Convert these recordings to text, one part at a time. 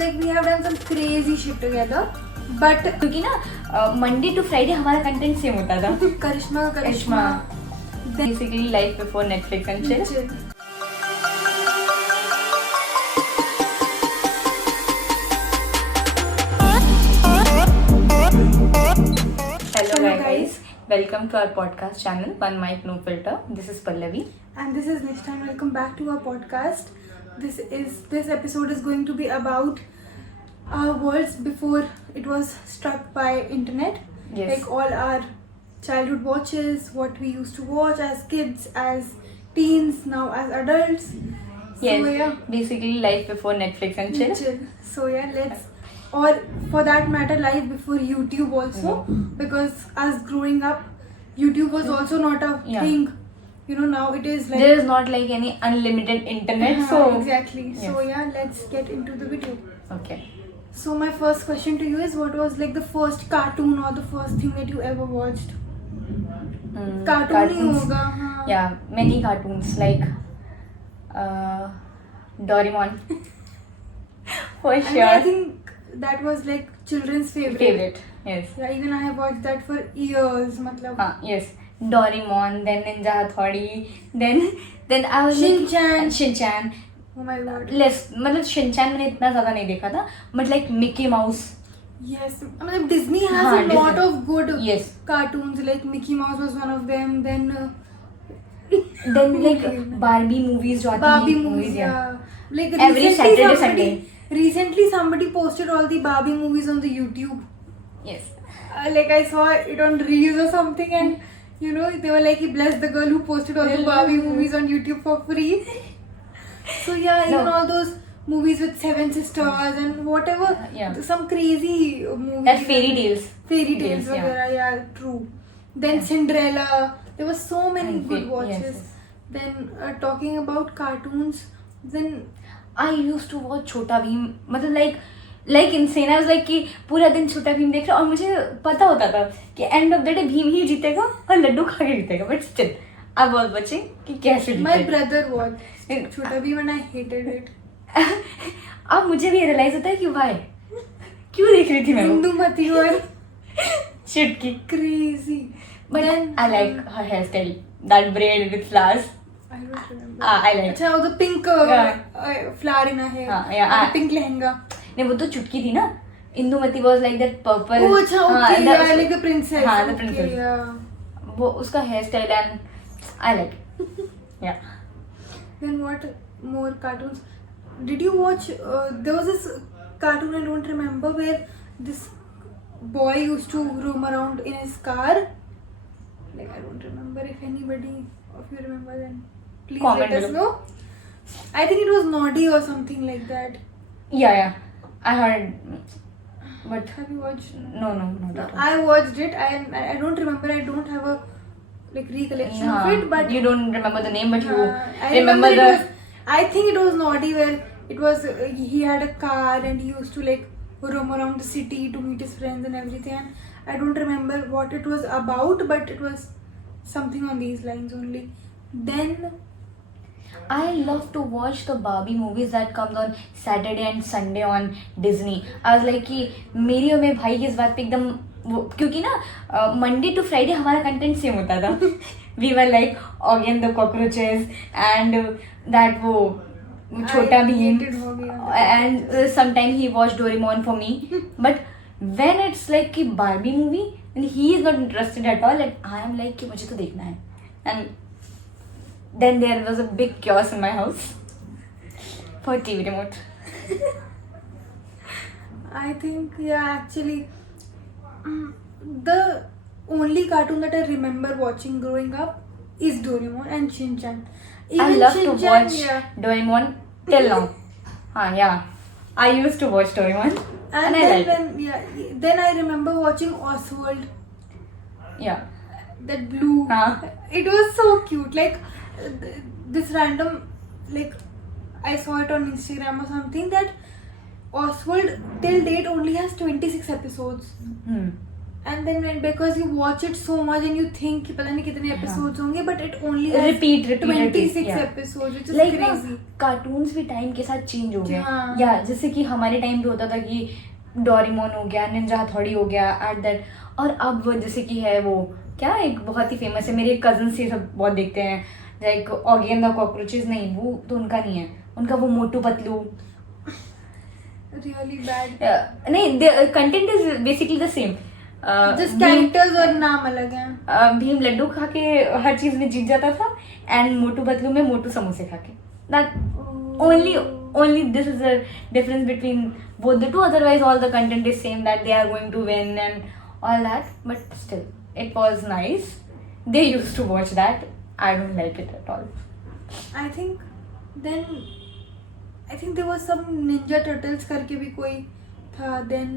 Like we have done some crazy shit together, but क्योंकि ना Monday to Friday हमारा content same होता था. Karishma basically life before Netflix and chill. chill. Hello guys, welcome to our podcast channel One Mic No Filter. This is Pallavi. And this is Nishta and welcome back to our podcast. This episode is going to be about our worlds before it was struck by internet. Yes. Like all our childhood watches, what we used to watch as kids, as teens, now as adults. Yes. So yeah, Basically life before Netflix and chill. So yeah, or for that matter, life before YouTube also, because as growing up, YouTube was also not a Yeah. thing. You know, now it is like There is not like any unlimited internet, so exactly. Yes. So yeah, let's get into the video. okay. So my first question to you is, what was like the first cartoon or the first thing that you ever watched? Cartoon ही होगा, हाँ. Yeah, many cartoons like Doraemon. For I mean, sure. I think that was like children's favorite. Yes. Yeah, even I have watched that for years. मतलब. Yes. Doraemon, then Ninja Hattori, then I was Shin-chan. like Shin-chan. Oh my god. Less, मतलब Shin-chan मैंने इतना ज़्यादा नहीं देखा था, but like Mickey Mouse. Yes, I mean Disney has हाँ, a lot Disney. of good Yes. cartoons. Like Mickey Mouse was one of them. Then Then like Barbie movies जो आती Barbie हैं, movies. yeah. Yeah. Like Every recently Saturday, recently somebody posted all the Barbie movies on the YouTube. Yes. Like I saw it on Reels or something, and you know they were like, he blessed the girl who posted all the Barbie movies on YouTube for free. So yeah, even No. all those movies with Seven Sisters and whatever, Yeah. some crazy movies. That fairy tales. Fairy tales, Yeah. वगैरह, yeah, true. Then Cinderella. There were so many And good yes, watches. yes. Then talking about cartoons, then I used to watch छोटा भीम, मतलब like insane. I was like कि पूरा दिन छोटा भीम देख रहा और मुझे पता होता था कि end of the day Bheem ही जीतेगा और लड्डू खा के जीतेगा, but still I was watching कि कैसे my जीतेगा. brother watched Chota Bheem and I hated it. अब मुझे भी रियलाइज होता है कि वाई क्यों देख रही थी मैं वो Indumati और चुटकी. crazy. But Then, I like her hairstyle, that braid with flowers. I don't remember. I like. अच्छा, वो the pink flower in her hair. हाँ, yeah, and pink lehenga. नहीं वो तो चुटकी थी ना. Indumati was like that purple. Oh अच्छा, okay, yeah, like the princess. हाँ, the Okay, princess. yeah. वो उसका hairstyle and I like. Yeah. Then what more cartoons? Did you watch? There was this cartoon I don't remember where this boy used to roam around in his car. Like I don't remember. If anybody of you remember, then please Comment let us below. know. I think it was Noddy or something like that. Yeah. I heard, but Have you watched? no, not at all. I watched it. I don't remember. I don't have a like recollection of it. But you don't remember the name, but you I remember it the. was, I think it was Noddy where it was he had a car and he used to like roam around the city to meet his friends and everything. And I don't remember what it was about, but it was something on these lines only. Then I love to watch the Barbie movies that comes on Saturday and Sunday on Disney. I was like कि मेरी और मेरे भाई की इस बात पे एकदम वो, क्योंकि ना मंडे टू फ्राइडे हमारा कंटेंट सेम होता था. We were like Oggy and the Cockroaches and that वो छोटा Bhim, hated Oggy and sometime he watched Doraemon for me. But when it's like कि Barbie movie and he is not interested at all and I am like कि मुझे तो देखना है. And then there was a big chaos in my house for TV remote. I think actually the only cartoon that I remember watching growing up is Doraemon and Shin-chan. I love to Shin-chan, watch yeah. Doraemon till now. Yeah. I used to watch Doraemon and I then like then I remember watching Oswald, Yeah. that blue. It was so cute. Like this random, like I saw it on Instagram or something that Oswald till date only has 26 episodes. and then when because you watch it so much and you think कि पता नहीं कितने हाँ. episodes होंगे, but it only has repeat 26 yeah. episodes, which is Like crazy. Cartoons भी time के साथ change हो गए. हाँ. या जैसे कि हमारे टाइम पे होता था कि डोरेमोन हो गया, निंजा हथौड़ी हो गया, एट दैट. और अब वो जैसे कि है वो क्या एक बहुत ही फेमस है, मेरे कजन से सब बहुत देखते हैं, like Oggy and the cockroaches. नहीं, वो तो उनका नहीं है, उनका वो मोटू पतलू. Really bad. नहीं, content is basically the same. Just characters और नाम अलग हैं. भीम लड्डू खा के हर चीज में जीत जाता था, एंड मोटू पतलू में मोटू समोसे खा के. That only this is the difference between both the two. Otherwise all the content is same, that they are going to win and all that. But still it was nice. They used to watch that. I don't like it at all. I think there was some Ninja Turtles करके भी कोई था. Then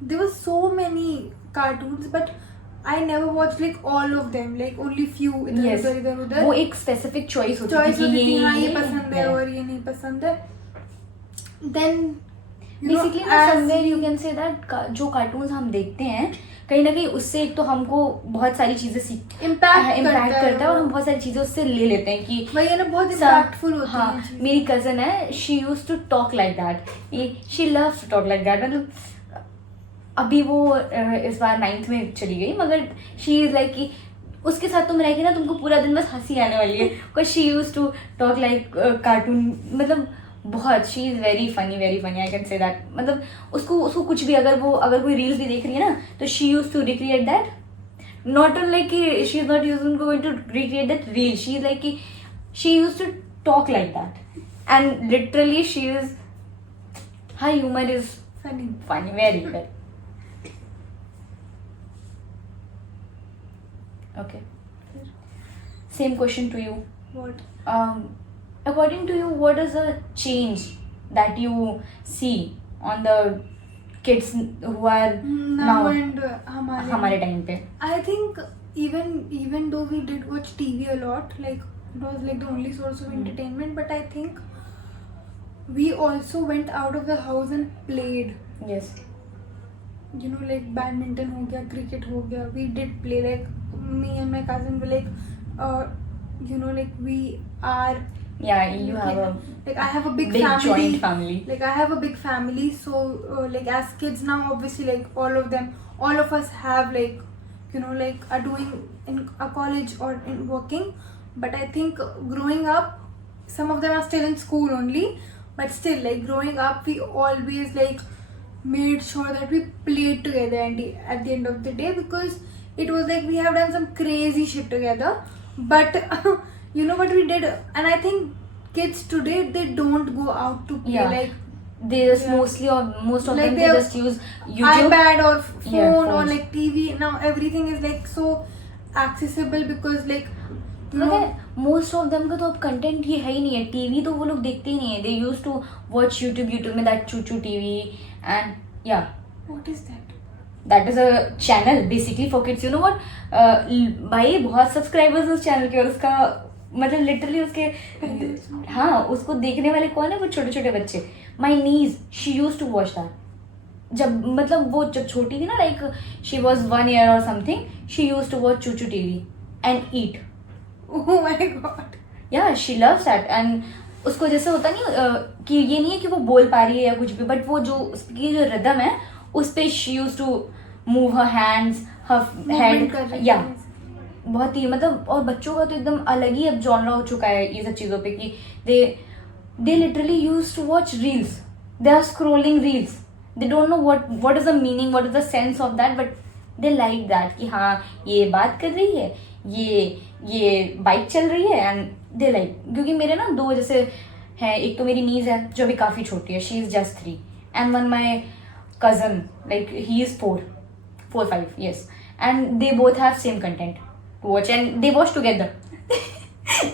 there was so many cartoons, but I never watched like all of them, like only few Yes. इधर उधर. वो एक specific choice होती choice थी होती कि थी, हाँ ये पसंद है yeah. और ये नहीं पसंद है. Then basically somewhere you can say that जो कार्टून्स हम देखते हैं कहीं ना कहीं उससे एक तो हमको बहुत सारी चीजें इम्पैक्ट करता है और हम बहुत सारी चीजें उससे ले लेते हैं कि वही है ना, बहुत इम्पैक्टफुल होती हाँ. है चीज़ें. मेरी कजन है, she use to talk like that, she loves to talk like that. मतलब अभी वो इस बार 9th में चली गई, मगर शी इज लाइक कि उसके साथ तुम रहेगी ना तुमको पूरा दिन बस हंसी आने वाली है. Because she use to talk like cartoon. मतलब बहुत, she is very funny I can say that. मतलब उसको कुछ भी अगर कोई रील्स भी देख रही है ना, तो she use to recreate that. Not on like कि she is not going to recreate that reel. She is like कि she use to talk like that, and literally she is, her humour is funny very very. Okay. Same question to you. What? According to you, what is the change that you see on the kids who are now and हमारे time पे? I think even though we did watch TV a lot, like it was like the only source of entertainment, but I think we also went out of the house and played. Yes. You know, like badminton हो गया, cricket हो गया. We did play, like me and my cousin were like, you know, like we are. Yeah, you have a like I have a big joint family. Like I have a big family, so like as kids now, obviously like all of us have like, you know, like are doing in a college or in working. But I think growing up, some of them are still in school only. But still, like growing up, we always like made sure that we played together and at the end of the day, because it was like we have done some crazy shit together. But you know what we did, and I think kids today, they don't go out to play. Yeah. Like they just mostly, or most of like them, they just use YouTube, iPad or phone, Yeah, or phones. like TV. Now everything is like so accessible, because like you पता know, है most of them का तो अब content ही है ही नहीं है. TV तो वो लोग देखते ही नहीं है. दे यूज टू वॉच यूट्यूब में दैट चूचू टीवी, एंड या what is that? That is a channel basically for kids. You know what, भाई बहुत सब्सक्राइबर्स उस चैनल के, और उसका मतलब लिटरली उसके हाँ उसको देखने वाले कौन है? वो छोटे छोटे बच्चे. My niece, she use to watch that. जब छोटी थी ना, लाइक शी वॉज 1 year और something, she use to watch ChuChu TV and eat. Oh my god. Yeah she loves that. And उसको जैसे होता नहीं कि ये नहीं है कि वो बोल पा रही है या कुछ भी, बट वो जो उसकी जो रिदम है उस पे she use to move her hands, her Movement कर हेड. रही या है. बहुत ही मतलब, और बच्चों का तो एकदम अलग ही अब जॉनरा हो चुका है ये सब चीज़ों पे कि they literally used to watch reels. They are scrolling reels. They don't know what is the meaning, what is the sense of that, but they like that कि हाँ ये बात कर रही है, ये बाइक चल रही है, एंड दे लाइक. क्योंकि मेरे ना 2 जैसे हैं, एक तो मेरी नीज है जो अभी काफ़ी छोटी है, she is just 3, and one my cousin, like he is 4-5 yes, and they both have same content to watch, and they watch together.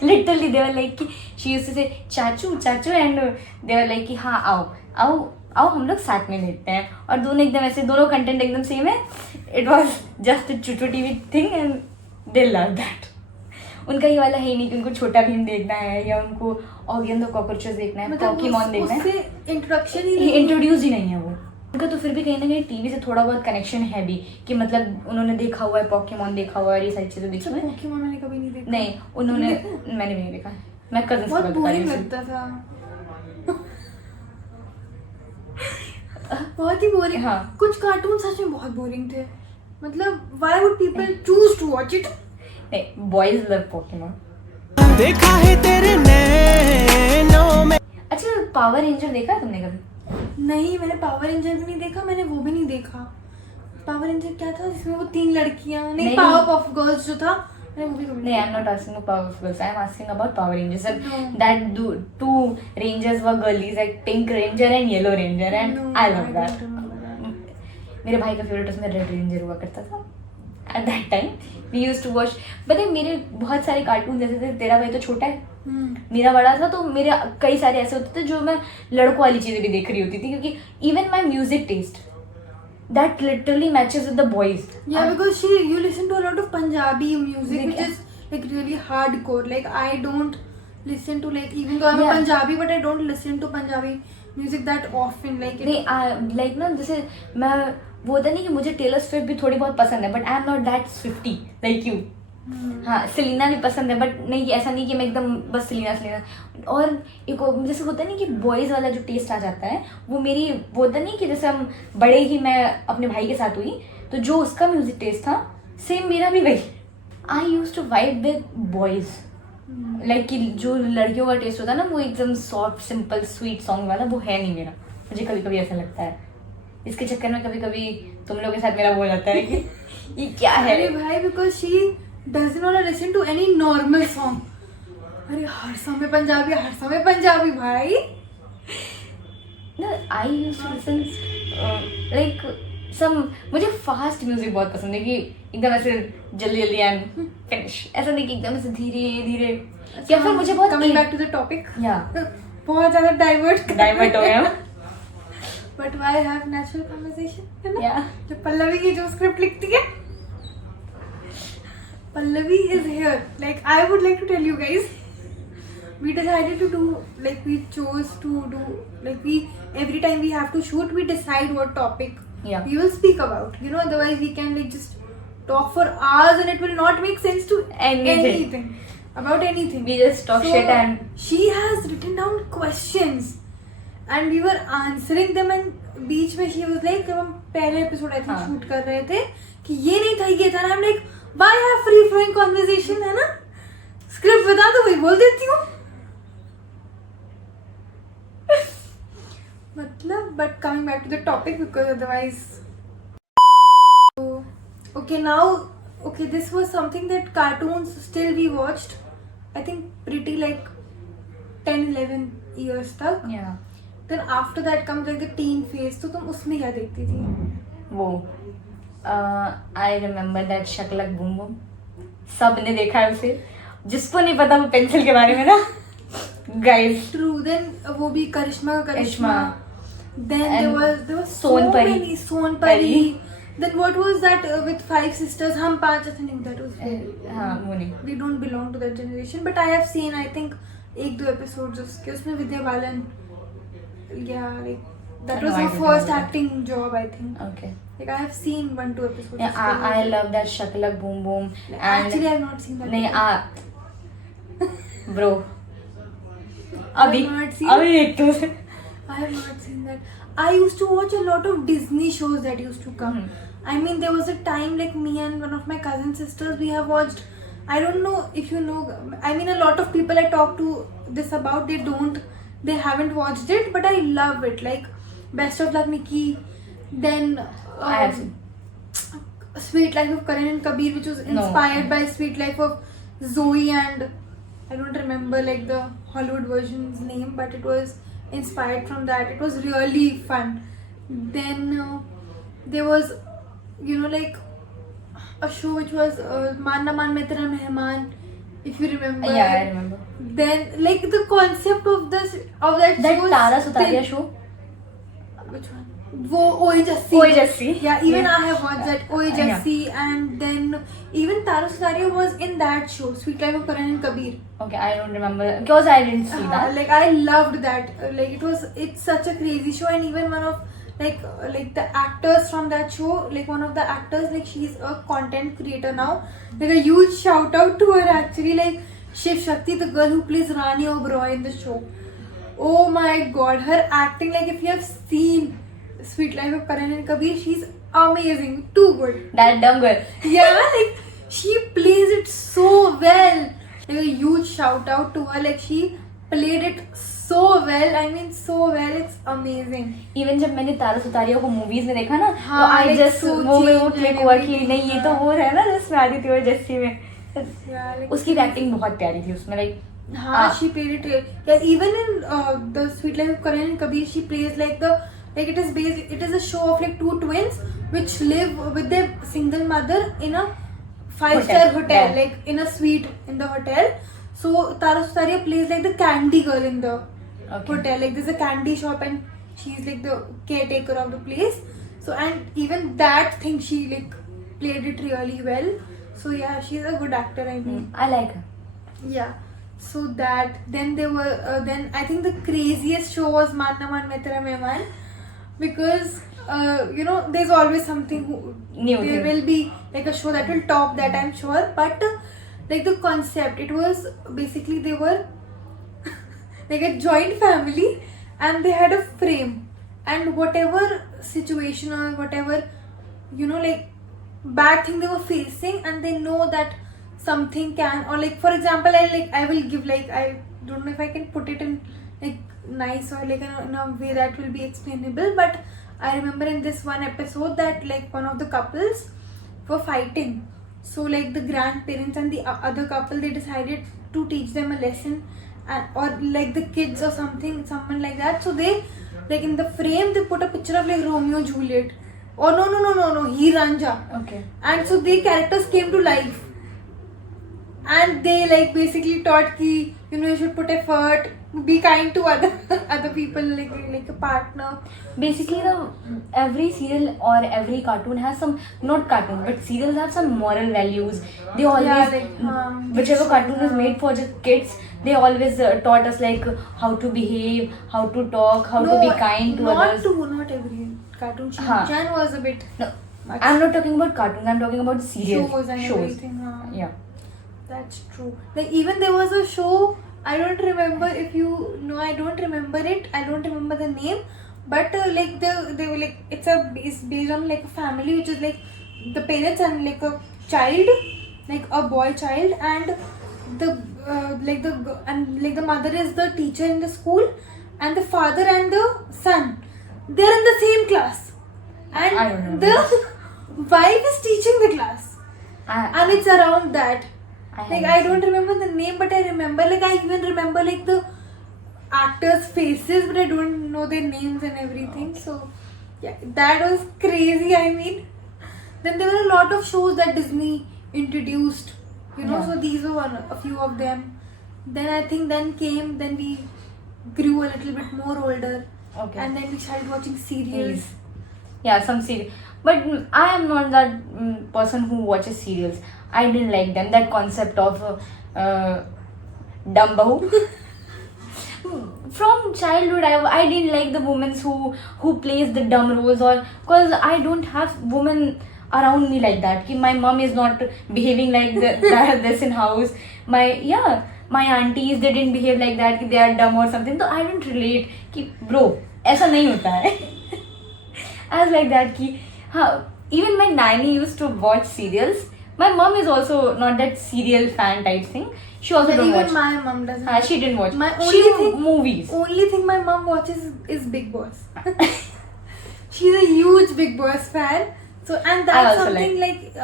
Literally they were like, she used to say चाचू, and they were like कि हाँ आओ हम लोग साथ में देखते हैं. और दोनों एकदम ऐसे, दोनों कंटेंट एकदम सेम है. It was just a ChuChu TV thing, and they love that. उनका ये वाला है ही नहीं कि उनको छोटा भीम देखना है या उनको ऑगी एंड द कॉकरोचेस देखना है, पॉकीमॉन देखना है. उससे इंट्रोडक्शन ही इंट्रोड्यूस ही नहीं है वो. उनका तो फिर भी कहीं ना कहीं टीवी से थोड़ा बहुत कनेक्शन है भी, कि मतलब उन्होंने देखा हुआ है, पोकेमॉन देखा हुआ है और ये सारी चीजें देखी हुई है। पोकेमॉन मैंने कभी नहीं देखा। नहीं उन्होंने, तुमने मैंने भी नहीं देखा, मैं कजन से बहुत बता रही बोरिंग हूँ। लगता था। बहुत ही बोरिंग। हाँ। कुछ कार्टून सच में बहुत बोरिंग थे, मतलब why would people choose to watch it? नहीं, बॉयज लव पोकेमॉन। देखा है तेरे नैनों में। अच्छा, पावर रेंजर देखा है तुमने कभी? नहीं, मैंने पावर रेंजर भी नहीं देखा, मैंने वो भी नहीं देखा। पावर रेंजर क्या था जिसमें वो 3 लड़कियां, नहीं पावर ऑफ गर्ल्स जो था, मैंने वो भी कभी नहीं, I am not asking about power girls, I am asking about Power Rangers. No. That two rangers were girlies, like pink ranger and yellow ranger, and I love that. मेरे भाई का फेवरेट उसमें रेड रेंजर हुआ करता था। At that time we used to watch, पता है मेरे बहुत सारे कार्टून जैसे थे, तेरा भाई तो छोटा है, मेरा बड़ा था, तो मेरे कई सारे ऐसे होते थे जो मैं लड़कों वाली चीजें भी देख रही होती थी, क्योंकि even my music taste that literally matches with the boys. Yeah, because you listen to a lot of Punjabi music, which is like really hardcore. Like I don't listen to, like, even though I'm a Yeah. Punjabi, but I don't listen to Punjabi music that often. Like नहीं, like ना, जैसे मैं, वो होता नहीं कि मुझे Taylor Swift भी थोड़ी बहुत पसंद है, but I am not that Swiftie like you. हाँ, सेलिना भी पसंद है, बट नहीं, ऐसा नहीं कि मैं एकदम बस सेलिना। और एक जैसे होता नहीं कि बॉयज़ वाला जो टेस्ट आ जाता है, वो मेरी, वो होता नहीं कि जैसे हम बड़े ही, मैं अपने भाई के साथ हुई, तो जो उसका म्यूजिक टेस्ट था सेम मेरा भी वही। I use to vibe with boys, like कि जो लड़कियों का टेस्ट होता है ना, वो एकदम सॉफ्ट सिंपल स्वीट सॉन्ग वाला, वो है नहीं मेरा। मुझे कभी कभी ऐसा लगता है, इसके चक्कर में कभी कभी तुम लोगों के साथ मेरा वो हो जाता है कि ये क्या है। अरे भाई, because she doesn't want to listen to any normal song. अरे हर समय पंजाबी, हर समय पंजाबी भाई। I use to listen like some, मुझे फास्ट म्यूजिक बहुत पसंद है, कि एकदम ऐसे जल्दी जल्दी एंड फिनिश, ऐसा नहीं कि एकदम ऐसे धीरे धीरे, या फिर मुझे बहुत coming back to the topic, या बहुत ज्यादा डाइवर्ट डाइवर्ट हो गया। But why have natural conversation, है ना? या जो पल्लवी की जो स्क्रिप्ट लिखती है, Pallavi is here. Like, I would like to tell you guys, we decided to do, like, we chose to do, like, we, every time we have to shoot, we decide what topic Yeah. we will speak about. You know, otherwise we can, like, just talk for hours and it will not make sense to Anything. about anything. we just talk shit and she has written down questions and we were answering them, and बीच में she was like, जब हम पहले episode I think हाँ. Shoot कर रहे थे, कि ये नहीं था, ये था ना, I'm like, why have free flowing conversation, है ना? स्क्रिप्ट बता दो, वही बोल देती हूँ। मतलब, but coming back to the topic, because otherwise, okay, now, okay, this was something that cartoons still we watched, I think pretty like 10-11 years तक. yeah. Then after that comes like the teen phase. तो तुम उसमें क्या देखती थी? वो I remember that Shakalaka boom boom, सब ने देखा है उसे, जिसको नहीं पता वो पेंसिल के बारे में ना, गाइस। True. Then वो भी करिश्मा का करिश्मा. Then And there was so Sonpari. many. Sonpari. Then what was that with 5 sisters? हम 5 ऐसे नहीं, that was हाँ, वो नहीं, we don't belong to that generation. But I have seen, I think, 1-2 episodes उसके, उसमें Vidya Balan, yeah, like that was No, I her don't first remember. acting job, I think. okay. Like I have seen 1-2 episodes. Yeah, I love that Shakalaka boom boom, and Actually, I have not seen that. नहीं bro, अभी not seen अभी एक तो I have not seen that. I used to watch a lot of Disney shows that used to come. I mean, there was a time like me and one of my cousin sisters, we have watched, I don't know if you know, I mean, a lot of people I talk to this about, they haven't watched it, but I love it. Like Best of Luck Nikki, then I have seen. Sweet Life of Karan and Kabir, which was inspired by Sweet Life of Zoe, and I don't remember like the Hollywood version's name, but it was inspired from that. It was really fun. Then there was, you know, like a show which was Maan Na Maan Main Tera Mehman, if you remember. Yeah, I remember. Then like the concept of that That show is Tara Sutaria still- show. Which one? वो ओए Jassi. Oi Jassi. Yeah, even Yeah. I have watched that ओए Yeah. Jassi, and then even Tara Sutaria was in that show, Sweet Life of Karan and Kabir. Okay, I don't remember because I didn't see that. Like I loved that. Like it's such a crazy show, and even one of like the actors from that show, like one of the actors, like she's a content creator now. Like a huge shout out to her actually. Like Shiv Shakti, the girl who plays Rani Oberoi in the show. Oh my god, her acting, like if you have seen Sweet Life of Karan and Kabir, she's amazing, too good. That dumb girl. Yeah, like she plays it so well. Like a huge shout out to her. Like she played it so well. I mean, so well. It's amazing. Even जब मैंने तारा सुतारिया को movies में देखा ना, तो हाँ, आई like just so वो में वो changed क्लिक and हुआ कि everything. नहीं ये तो वो है ना जिसमें आदित्य और जस्सी में. Yeah, like उसकी एक्टिंग बहुत प्यारी थी उसमें, लाइक हाँ, she played it real. Yeah, even in the Sweet Life of Karan and Kabir, she plays like it is a show of like two twins which live with their single mother in a 5-star hotel, Yeah. like in a suite in the hotel. So Tara Sutaria plays like the candy girl in the hotel. Like there's a candy shop and she's like the caretaker of the place. So and even that thing she like played it really well. So yeah, she's a good actor. I mean. I like. Yeah. So that then they were then I think the craziest show was Manna Man Mitra Mehman, because you know there's always something New there thing. will be like a show that will top that, I'm sure, but like the concept, it was basically they were like a joint family and they had a frame, and whatever situation or whatever, you know, like bad thing they were facing, and they know that something can, or like for example I will give, like I don't know if I can put it in like nice or like in a way that will be explainable, but I remember in this one episode that like one of the couples were fighting, so like the grandparents and the other couple, they decided to teach them a lesson, and or like the kids or something, someone like that. So they like in the frame they put a picture of like Romeo Juliet, or no Heer Ranja, Okay. and so their characters came to life, and they like basically taught ki, you know, you should put effort, be kind to other people, like a partner. Basically, every serial or every cartoon has some, not cartoon, but serials have some moral values. They always, whichever cartoon is made for just kids, they always taught us like how to behave, how to talk, how to be kind to others. Not every cartoon. Haan. Shinchan was a bit No, much. I'm not talking about cartoons. I'm talking about serials. Shows and everything. haan. Yeah. That's true. Like even there was a show, I don't remember if you know, I don't remember it. I don't remember the name, but like they were like it's based on like a family which is like the parents and like a child, like a boy child, and the the mother is the teacher in the school, and the father and the son, they're in the same class, and I don't know. the wife is teaching the class, and it's around that. Like I don't remember the name, but I remember, like I even remember like the actors' faces, but I don't know their names and everything. So yeah, that was crazy. I mean, then there were a lot of shows that Disney introduced, you know. Yeah. So these were a few of them. Then I think then we grew a little bit more older, Okay. and then we started watching serials. Yeah, some serials. But I am not that person who watches serials. I didn't like them. That concept of dumb bahu. From childhood, I didn't like the women who plays the dumb roles, or because I don't have women around me like that. Ki my mom is not behaving like this in house. My aunties, they didn't behave like that. Ki they are dumb or something. So I don't relate. Ki bro, ऐसा नहीं होता है. I was like that ki even my nanny used to watch serials. My mom is also not that serial fan type thing. She also don't Even watch. my mom doesn't. She didn't watch. My She only movies. Only thing my mom watches is Big Boss. She's a huge Big Boss fan. So and I that's also something like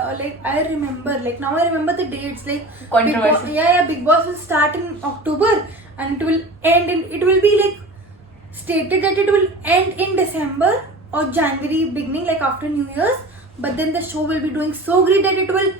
I remember, like now I remember the dates, like Controversy. Big Boss will start in October and it will end in, it will be like stated that it will end in December or January beginning, like after New Year's, but then the show will be doing so great that it will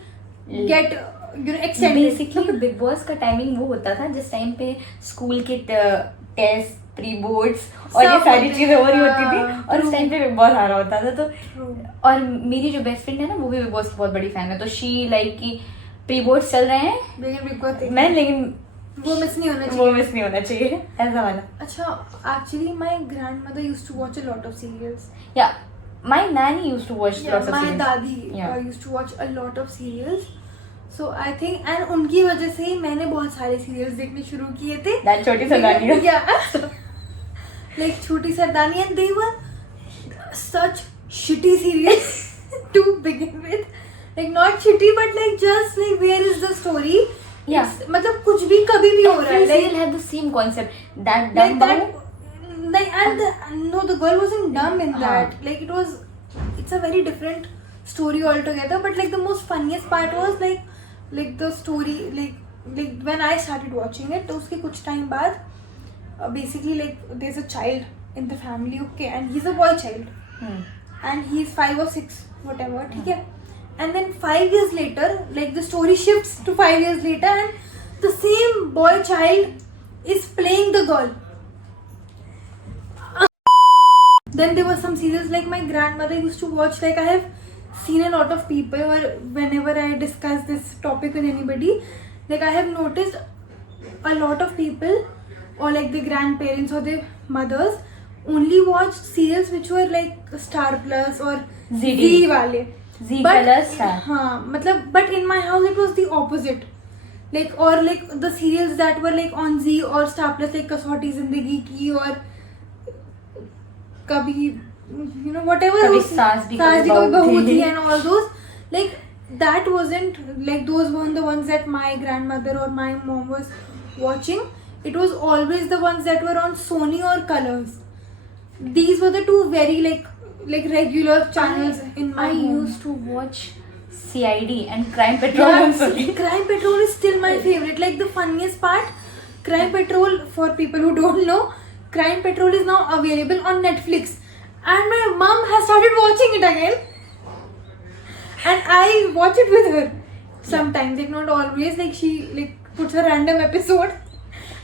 get extended. Basically big boss का timing वो होता था जिस time पे school के test pre boards और ये सब सारी होते चीजें हो रही हैं, होती थी, हाँ, और उस टाइम पे बिग बॉस आ रहा होता था. तो True. और मेरी जो बेस्ट फ्रेंड है ना, वो भी बिग बॉस की बहुत बड़ी फैन है. तो शी लाइक कि प्री बोर्ड्स चल रहे हैं, लेकिन Big Boss मैं लेकिन वो मिस नहीं होना वो चाहिए. मिस नहीं होना चाहिए, ऐसा वाला. अच्छा, actually my grandmother used to watch a lot of serials. Yeah, my nanny used to watch Yeah, lots of my serials. dadi Yeah. used to watch a lot of serials. So I think, and उनकी वजह से ही मैंने बहुत सारे serials देखने शुरू किए थे. That छोटी सरदारनी. Yeah. Like छोटी सरदारनी, and they were such shitty serials to begin with. Like not shitty, but like just like where is the story? Yeah. मतलब कुछ भी कभी भी हो रहा है. Every Like, serial had the same concept. That like dumb that, bro. like, and no, the girl wasn't dumb in Huh. that. Like it was, it's a very different story altogether. But like the most funniest part was like the story, like when I started watching it, तो उसके कुछ time बाद, basically like there's a child in the family, okay, and he's a boy child, and he's 5 or 6, whatever, ठीक है. And then 5 years later, like the story shifts to 5 years later, and the same boy child is playing the girl. Then there were some serials like my grandmother used to watch. Like I have seen a lot of people, or whenever I discuss this topic with anybody, like I have noticed a lot of people, or like the grandparents or the mothers, only watched serials which were like Star Plus or ZD. Z वाले. Z But colors Star. हाँ, मतलब but in my house it was the opposite. Like or like the serials that were like on Z or Star Plus, like कसौटी जिंदगी की और कभी, you know, whatever कभी was- सास भी सास कभी भी कभी बहू बहू थी. थी and all those, like that wasn't like, those weren't the ones that my grandmother or my mom was watching. It was always the ones that were on Sony or Colors. These were the two very like regular channels in my I home. used to watch CID and Crime Patrol Yeah, also. Crime Patrol is still my favorite. Like the funniest part, Crime Patrol, for people who don't know, Crime Patrol is now available on Netflix, and my mom has started watching it again, and I watch it with her sometimes. Like not always. Like she like puts a random episode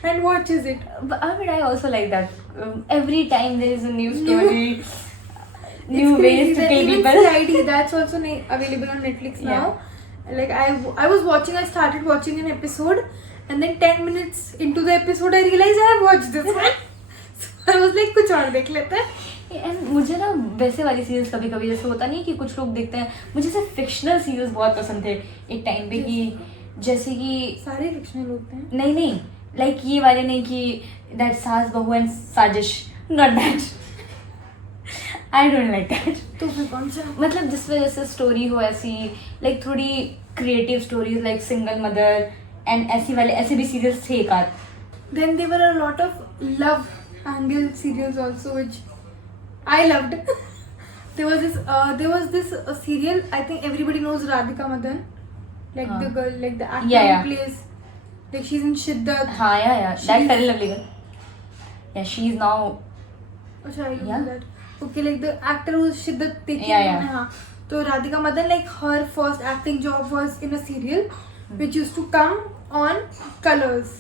and watches it. But I also like that. Every time there is a new New- story, new It's ways crazy to that kill even people. CID, that's also available on Netflix now. Like I was watching, I started watching an episode, and then 10 minutes into the episode I realized I have watched this one. So I was like कुछ और देख लेते हैं. And मुझे ना वैसे वाली series कभी कभी जैसे होता नहीं कि कुछ लोग देखते हैं, मुझे से फिक्शनल सीरीज बहुत पसंद थे एक टाइम पे, कि जैसे कि सारे फिक्शनल होते हैं. नहीं लाइक ये वाले नहीं कि दैट सास बहू एंड साजिश, not that. I don't like that. तो फिर कौन सा? मतलब जिस वजह से स्टोरी हो ऐसी, लाइक थोड़ी creative stories like single mother and ऐसे भी सीरियल्स थे एक आध. Then there were a lot of love angle serials also, which I loved. There was this serial. I think everybody knows Radhika Madan, like the girl, like the actor Yeah. who plays, like she's in Shiddat. हाँ या that very lovely girl. या she is now. Achha, I know Yeah. that. Okay, like the actor who's Shiddat taking. Yeah. हाँ. So Radhika Madan, like her first acting job was in a serial, which used to come on Colors.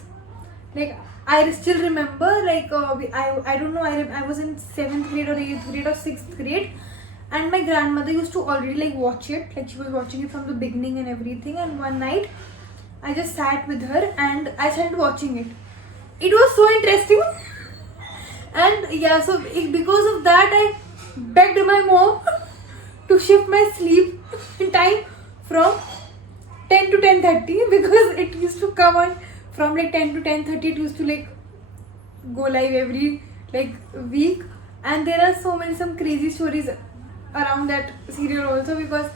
Like I still remember, like I don't know, I was in 7th grade or 8th grade or 6th grade, and my grandmother used to already like watch it, like she was watching it from the beginning and everything. And one night I just sat with her and I started watching it. It was so interesting. And yeah, so because of that I begged my mom to shift my sleep time from 10 to 10:30, because it used to come on from like 10 to 10:30. It used to like go live every like week, and there are some crazy stories around that serial also, because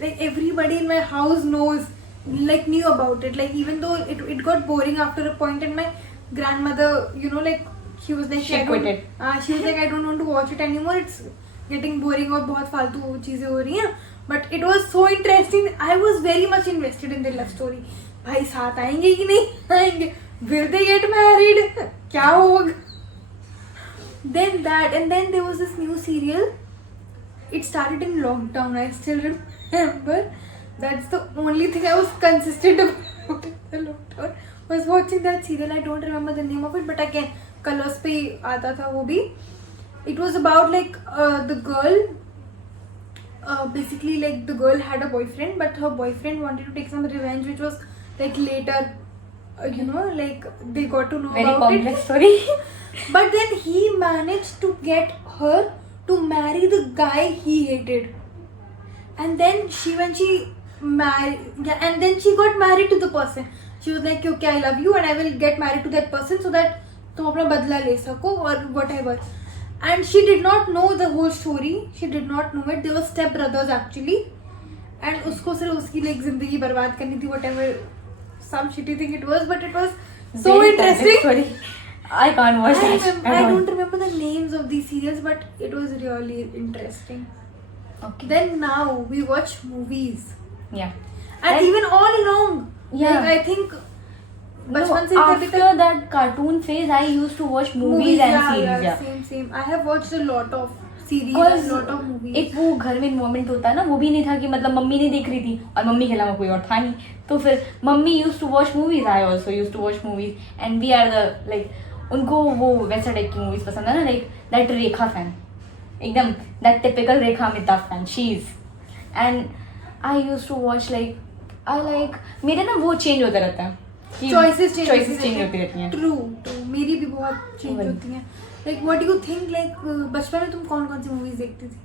like everybody in my house knew about it. Like even though it got boring after a point, and my grandmother, you know, like she was like, She quitted. She was like, I don't want to watch it anymore, it's getting boring और बहुत फालतू चीजें हो रही हैं. But it was so interesting. I was very much invested in the love story. भाई साथ आएंगे कि नहीं आएंगे, will they get married, क्या होगा. Then that, and then there was this new serial. It started in lockdown, I still remember. That's the only thing I was consistent about in the lockdown, was watching that serial. I don't remember the name of it, but again Colors पे आता था वो भी. It was about like the girl, basically like the girl had a boyfriend, but her boyfriend wanted to take some revenge, which was like later you know, like they got to know Very about complex it. story. But then he managed to get her to marry the guy he hated. And then when she married, yeah, and then she got married to the person. She was like, okay, I love you and I will get married to that person so that तुम अपना बदला ले सको or whatever. And she did not know the whole story. She did not know it. They were step brothers actually. And उसको सिर्फ उसकी like जिंदगी बर्बाद करनी थी, whatever some shitty thing it was, but it was so Very interesting. complex story. I can't watch that. I don't remember the names of these serials, but it was really interesting. Okay. Then now we watch movies, Yeah. and Like- even all along. Yeah. Like, I think. No, बचपन से कभी after तक that cartoon phase, I used to watch movies and series. Yeah. Same. I have watched a lot of series Because and lot of movies. एक वो घर में involvement होता है ना, वो भी नहीं था कि मतलब मम्मी नहीं देख रही थी और मम्मी के अलावा कोई और था नहीं, तो फिर mummy used to watch movies, I also used to watch movies, and we are the like उनको वो वैसा टाइप की मूवीज पसंद है ना, लाइक दैट रेखा फैन, एकदम that typical Rekha Amitabh fan she is, and I use to watch like I like मेरे ना वो चेंज होता रहता है, चॉइसेस चेंज होती रहती हैं. ट्रू मेरी भी बहुत चेंज वही. होती हैं. Like what do you think, like बचपन में तुम कौन कौन सी मूवीज देखती थी?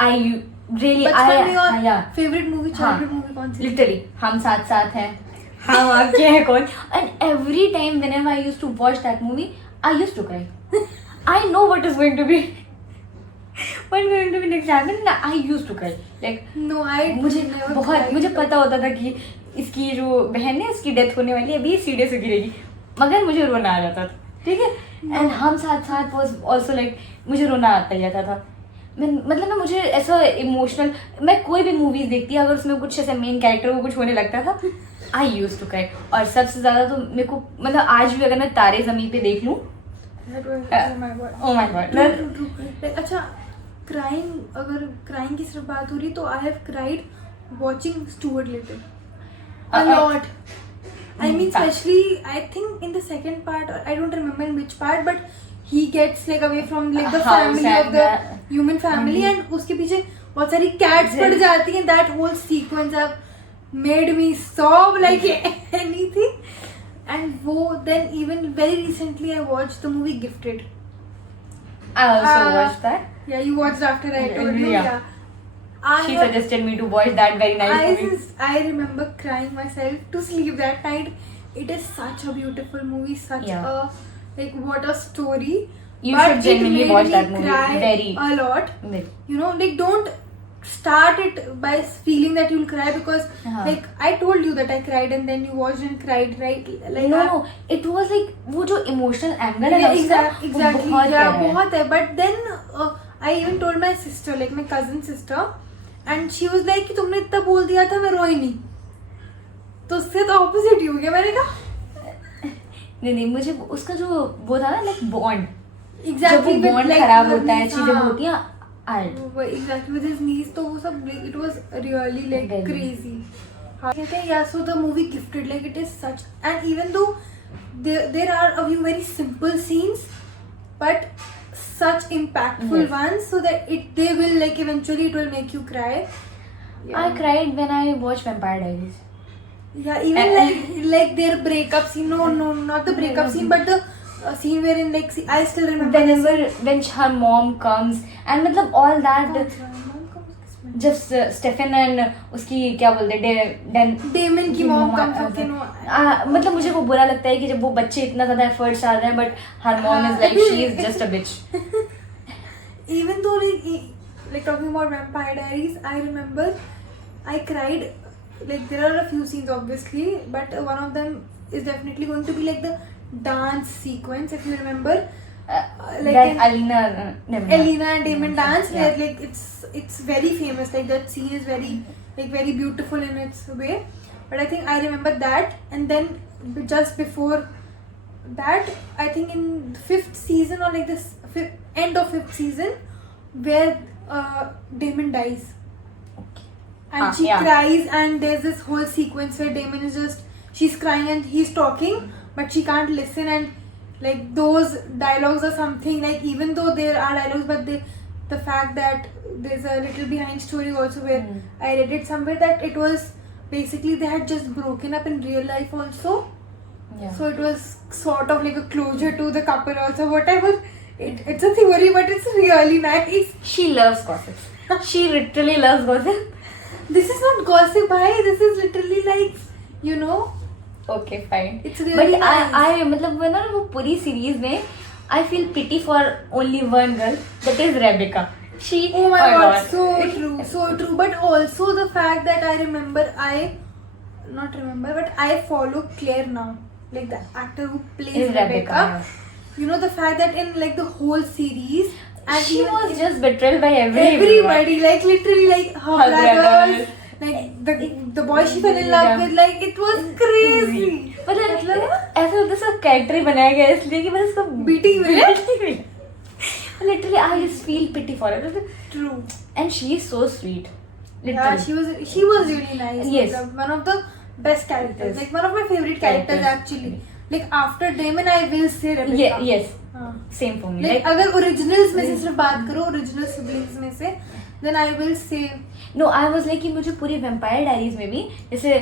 आई रियली बचपन में और या फेवरेट मूवी, चाइल्डहुड मूवी कौन सी? लिटरली हम साथ साथ हैं, हम Aapke Hain Koun, and every time whenever I used to watch that movie I used to cry. I know what is going to be next happen, I used to cry like no I मुझे बहुत मुझे पता होता था कि इसकी जो बहन है उसकी डेथ होने वाली है, अभी सीढ़ी से गिरेगी, मगर मुझे रोना आ जाता था, ठीक है. एंड हम साथ साथ वॉज ऑल्सो लाइक मुझे रोना आता ही जाता था. मैं मतलब ना मुझे ऐसा इमोशनल, मैं कोई भी मूवीज देखती है अगर उसमें कुछ ऐसा मेन कैरेक्टर को कुछ होने लगता था आई यूज टू क्राई. और सबसे ज्यादा तो मेरे को मतलब आज भी अगर मैं तारे ज़मीं पे देख लूँ, oh my god. अच्छा, क्राइम, अगर क्राइम की सिर्फ बात हो रही तो I have cried watching Stuart Little a lot. I mean, especially I think in the second part, or I don't remember in which part, but he gets like away from like the House family and of the the- human family, and उसके पीछे बहुत सारी cats पड़ जाती हैं. That whole sequence have made me sob like anything. And वो then even very recently I watched the movie Gifted. I also watched that. Yeah, you watched after I told you. Yeah. I She have- suggested me to watch that very nice movie. I remember crying myself to sleep that night. It is such a beautiful movie, such Yeah. a like what a story. You But should genuinely it made watch me that movie. cry Very. a lot. Very. You know, like don't start it by feeling that you'll cry, because like I told you that I cried and then you watched and cried, right? Like No, it was like वो जो emotional angle है ना yeah, उसका, exactly. वो बहुत Yeah, प्यारा है. बहुत है. But then I even told my sister, like my cousin sister, and she was like कि तुमने इतना बोल दिया था, मैं रोई नहीं. तो उससे तो ऑपोजिट ही हो गया. मैंने कहा नहीं मुझे उसका जो वो था ना लाइक बॉन्ड, जब एग्जैक्टली वो बॉन्ड खराब होता है, चीजें होती हैं एग्जैक्टली विद हिज नीज, तो वो सब it was really like Very. Crazy. कहते हैं या so the movie gifted, like it is such, and even though there are a few very simple scenes but such impactful Yes. ones, so that they will like eventually it will make you cry. I cried when I watched Vampire Diaries. Yeah, even like their breakup scene. No, not the breakup scene, but the scene wherein like I still remember. when her mom comes and मतलब all that, जब Stephen and उसकी क्या बोलते हैं daemon की mom comes. Okay, no. मतलब मुझे वो बुरा लगता है कि जब वो बच्चे इतना ज्यादा एफर्ट्स डाल रहे हैं but her mom is like she is just a bitch. Even though like talking about Vampire Diaries, I remember I cried. Like there are a few scenes obviously, but one of them is definitely going to be like the dance sequence, if you remember. Like that in Alina Elena and Damon dance, Yeah. where like it's very famous. Like that scene is very beautiful in its way. But I think I remember that, and then just before that, I think in the 5th season or like the end of 5th season, where Damon dies. And she yeah. cries, and there's this whole sequence where Damon is she's crying and he's talking, but she can't listen, and like those dialogues are something, like even though there are dialogues, but the fact that there's a little behind story also, where I read it somewhere that it was basically they had just broken up in real life also, Yeah. So it was sort of like a closure to the couple also. Whatever. It's a theory, but it's really nice. She loves gossip. She literally loves gossip. This is not gossip, bhai. This is literally like, you know, Okay, fine. it's really But nice. I मतलब वो ना वो पूरी series में I feel pity for only one girl, that is Rebecca. She, Oh my god, so true, so true. But also the fact that but I follow Claire now, like the actor who plays Is Rebecca. Rebecca. You know, the fact that in like the whole series, and She even was in just betrayed by everybody, like literally, like her Her brothers, brothers. like the boy she fell in love Yeah. with, like it was crazy. मतलब ऐसा होता है सब character ही बनाया गया है इसलिए कि बस उसको Beating with it. Literally, I just feel pity for her. True. And she is so sweet. Yeah, Literally. she was really nice. Yes. Like, one of the best characters. Yes. Like one of my favorite characters Characters. actually. Like after Damon, I will say Rebecca. Yes. हाँ. Same for me. Like अगर originals में से सिर्फ बात करो, original siblings में से, then I will say. No, I was like कि मुझे पूरी Vampire Diaries में भी जैसे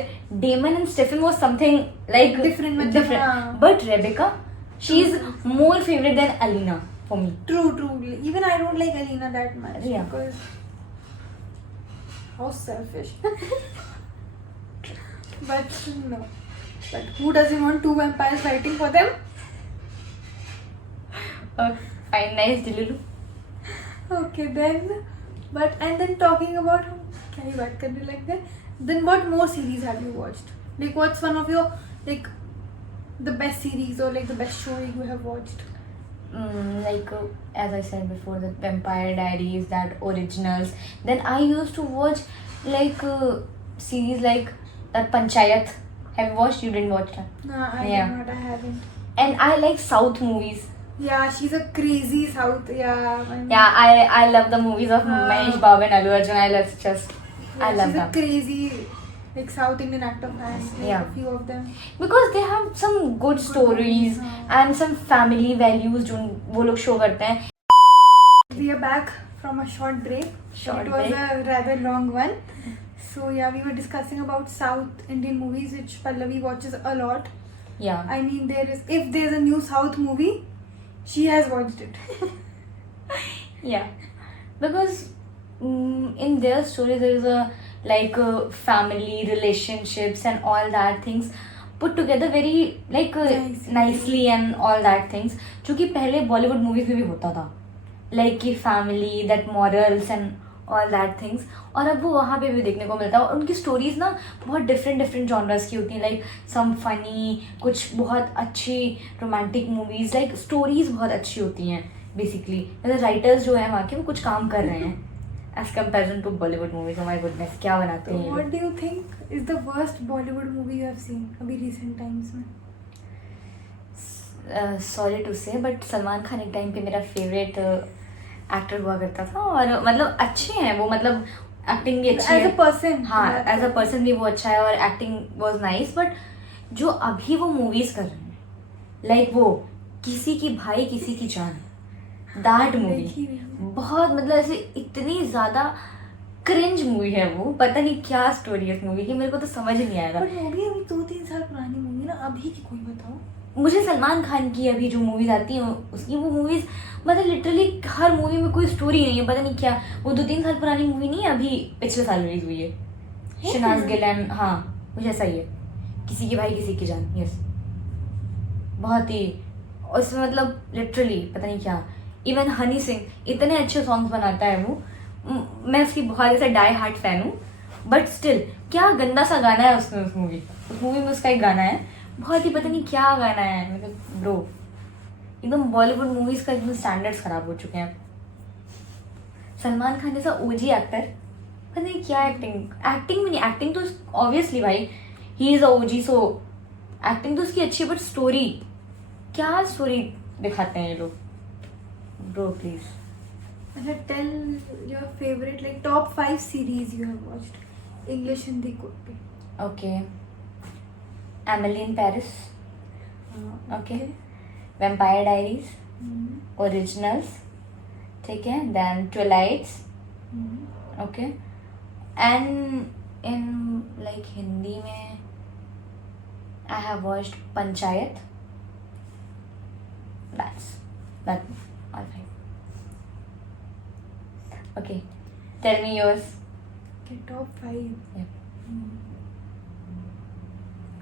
Damon and Stephen was something like Different मतलब, different. हाँ. But Rebecca, she is more favorite than Alina for me. True. Even I don't like Alina that much. Yeah. Because how selfish. But no. But who doesn't want two vampires fighting for them? Fine, nice, Dilulu. Okay then. And then talking about क्या ही बात करने लग गए. Then what more series have you watched? Like what's one of your like the best series or like the best show you have watched? Like as I said before, the Vampire Diaries, that originals. Then I used to watch like series like that Panchayat. Have you watched? You didn't watch that. No, I Yeah. did not. I haven't. And I like South movies. Yeah, she's a crazy South. Yeah. I mean, Yeah, I love the movies of Mahesh Babu and Allu Arjun. I love she's them a crazy like South Indian actor fan. Like, Yeah. a few of them. because they have some good stories movies, and some family values जो वो लोग show करते हैं. We are back from a short break. Short it was break. a rather long one. So yeah, we were discussing about South Indian movies, which Pallavi watches a lot. Yeah. I mean, if there's a new South movie, she has watched it. Yeah, because in their stories there is a like family relationships and all that things put together very like Nicely. nicely and all that things जो कि पहले Bollywood movies में भी होता था like कि family that morals and all that things और अब वो वहाँ पे भी देखने को मिलता है और उनकी स्टोरीज ना बहुत डिफरेंट जॉनर्स की होती हैं लाइक सम फनी कुछ बहुत अच्छी रोमांटिक मूवीज लाइक स्टोरीज बहुत अच्छी होती हैं बेसिकली राइटर्स जो हैं वहाँ के वो कुछ काम कर रहे हैं as comparison to Bollywood movies my goodness क्या बनाते हैं ये What लोग. do you think is the worst Bollywood movie you have seen अभी recent times में? सॉरी टू से बट सलमान खान एक टाइम पे मेरा फेवरेट एक्टर हुआ करता था और मतलब अच्छे हैं वो मतलब एक्टिंग भी अच्छी As है a person. हाँ एज अ पर्सन भी वो अच्छा है और एक्टिंग वाज नाइस बट जो अभी वो मूवीज कर रहे हैं लाइक वो किसी की भाई किसी की जान दैट देखी मूवी हुई है। बहुत मतलब ऐसे इतनी ज्यादा क्रिंज मूवी है वो पता नहीं क्या स्टोरी है इस मूवी की मेरे को तो समझ ही नहीं आया था But मूवी अभी 2-3 साल पुरानी मूवी ना अभी की कोई बताओ. मुझे सलमान खान की अभी जो मूवीज आती हैं उसकी वो मूवीज मतलब लिटरली हर मूवी में कोई स्टोरी नहीं है पता नहीं क्या वो 2-3 साल पुरानी मूवी नहीं है अभी पिछले साल रिलीज हुई है शनाज गिल हाँ कुछ ऐसा ही है किसी की भाई किसी की जान यस बहुत ही और इसमें मतलब लिटरली पता नहीं क्या इवन हनी सिंह इतने अच्छे सॉन्ग्स बनाता है वो मैं उसकी बहुत ऐसा डाई हार्ट फैन हूँ बट स्टिल क्या गंदा सा गाना है उसमें उस मूवी में उसका एक गाना है बहुत ही पता नहीं क्या गाना है मतलब ब्रो एकदम बॉलीवुड मूवीज का एकदम स्टैंडर्ड्स खराब हो चुके हैं सलमान खान जैसा ओजी एक्टर पता नहीं क्या एक्टिंग भी नहीं एक्टिंग तो ऑब्वियसली भाई he is a OG so acting तो उसकी अच्छी है बट स्टोरी क्या स्टोरी दिखाते हैं ये लोग ब्रो प्लीज अच्छा, tell your favorite like top 5 series you have watched. English Hindi कोई भी. Okay Emily in Paris okay Vampire Diaries Originals ठीक है then Twilights okay and in like Hindi में I have watched Panchayat. That's all right. Okay, tell me yours. Okay, top 5. Yeah.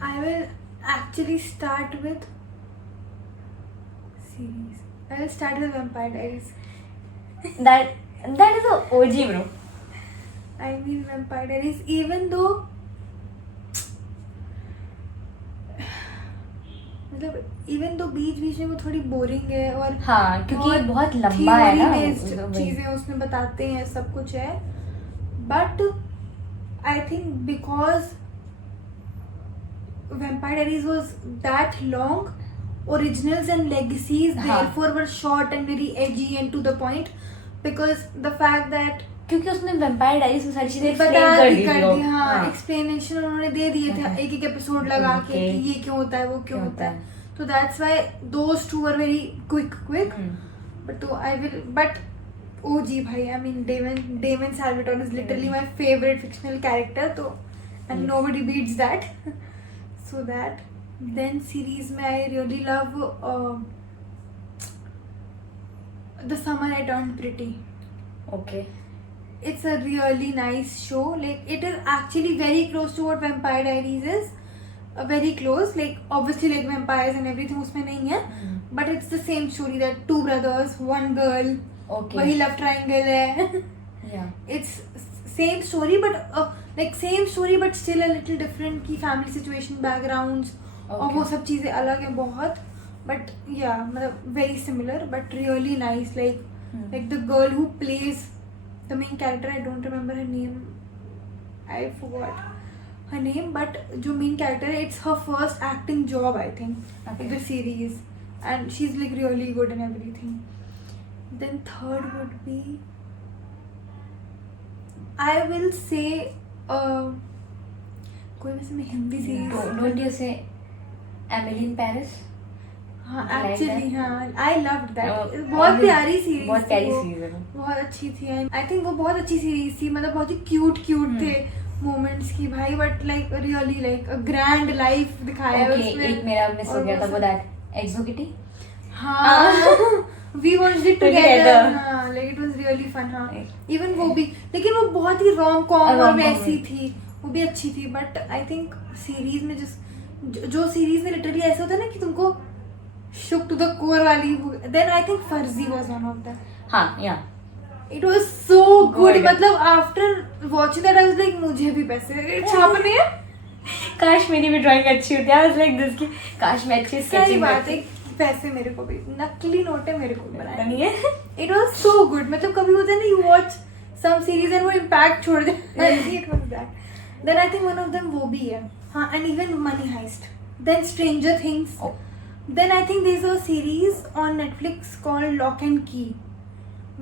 I will actually start with series. I will start with Vampire Diaries. That is a OG, bro. I mean Vampire Diaries, even though मतलब even though बीच में वो थोड़ी boring है और हाँ, क्योंकि ये बहुत लंबा है ना, based वही। चीजें उसमें बताते हैं, सब कुछ है, but I think because Vampire Diaries was that long, originals and legacies हाँ। therefore were short and very edgy and to the point, because the fact that क्योंकि उसने वेम्पायर डायरीज में सारी चीजें बता एक्सप्लेन कर दी कर थी। दी, हाँ, एक्सप्लेनेशन उन्होंने दे दिए थे हाँ। एक एक एपिसोड लगा के Okay. कि ये क्यों होता है, वो क्यों क्यों होता होता है, तो that's why those two were very quick but तो आई विल बट ओजी भाई, I mean Damon Salvatore is literally my favourite fictional character, तो and nobody beats that, so that then series में I really love The Summer I Turned Pretty. Okay, It's a really nice show. Like, it is actually very close to what Vampire Diaries is. Very close. Like, obviously, like vampires and everything उसमें नहीं है. But it's the same story that 2 brothers, 1 girl. Okay, वही love triangle है. या It's same story but like same story but still a little different की family situation backgrounds. और वो सब चीज़ें अलग हैं बहुत. But yeah, मतलब very similar but really nice. Like the girl who plays the main character, I don't remember her name, I forgot her name, but जो main character है, it's her first acting job, I think, in the series, and she's like really good and everything. Then third would be, I will say कोई वैसे मैं Hindi series, don't you से Emily in Paris? हाँ I like actually that. हाँ, I loved that. Oh, बहुत और प्यारी series, बहुत प्यारी सीरीज है वो। बहुत अच्छी थी. आई थिंक वो बहुत अच्छी सीरीज थी, मतलब बहुत ही क्यूट थे मोमेंट्स की भाई, but like really like a grand life दिखाया है ओके, उसमें. एक मेरा मिस हो और गया था, वो वो दैट एक्सोकिटी. हाँ we watched it Together. Together. हाँ, like it was really fun. हाँ, इवन वो भी, लेकिन वो बहुत ही रोम कॉम और rom-com वैसी है. थी, वो भी अच्छी थी. बट आई थिंक सीरीज में जो सीरीज में लिटरली ऐसा होता है ना कि तुमको shook to the core वाली, then I think Farzi was one of them. हाँ, या It was so good. Good. मतलब after watching that I was like मुझे भी पैसे छापने हैं. काश मेरी भी ड्राइंग अच्छी होती. आई वाज लाइक दिस की काश मैं अच्छी सही स्केचिंग बात है, पैसे मेरे को भी, नकली नोटे मेरे को भी बनाए. नहीं है. It was so good. मतलब कभी होता है ना, you watch some series and वो impact छोड़ दे. It was that. Then I think one of them वो भी है. हाँ, and even Money Heist. Then Stranger Things. Oh. Then I think there's a series on Netflix called Lock and Key,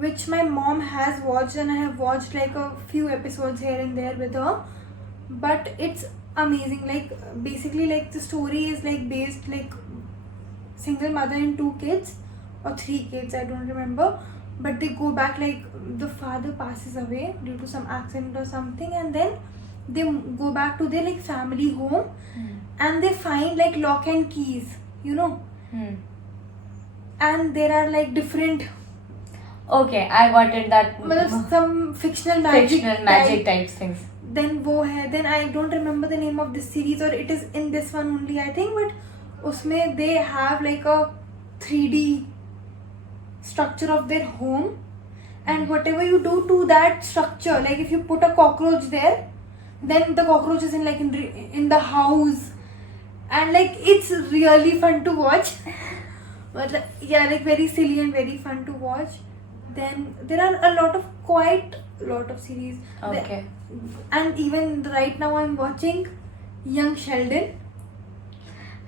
which my mom has watched and I have watched like a few episodes here and there with her. But it's amazing. Like basically like the story is like based like single mother and 2 kids or 3 kids, I don't remember. But they go back, like the father passes away due to some accident or something, and then they go back to their like family home and they find like lock and keys, you know, and there are like different, okay, I got it that मतलब some fictional magic magic type. Types things. Then वो है, then I don't remember the name of this series or it is in this one only I think, but उसमें they have like a 3D structure of their home, and whatever you do to that structure, like if you put a cockroach there, then the cockroach is in the house, and like it's really fun to watch. But yeah, like very silly and very fun to watch. Then there are quite a lot of series. Okay. And even right now I'm watching Young Sheldon.